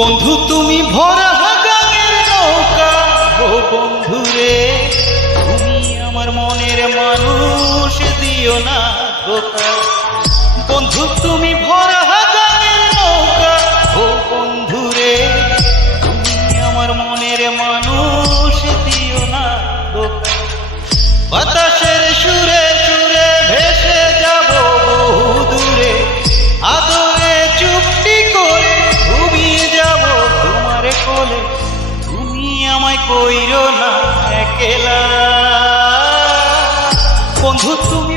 বন্ধু তুমি ভরা গাঙের নৌকা, ও বন্ধু রে তুমি আমার মনের মানুষ, দিও না ধোঁকা। বন্ধু তুমি ভরা গাঙের নৌকা, ও বন্ধু রে তুমি আমার মনের মানুষ, দিও না ধোঁকা। বাতাসের সুরে সুরে ভেসে যাব বহু দূরে, আদরে চুপটি করে ঘুমিয়ে যাব তোমার কোলে। তুমি আমায় কইরো না একলা, বন্ধু তুমি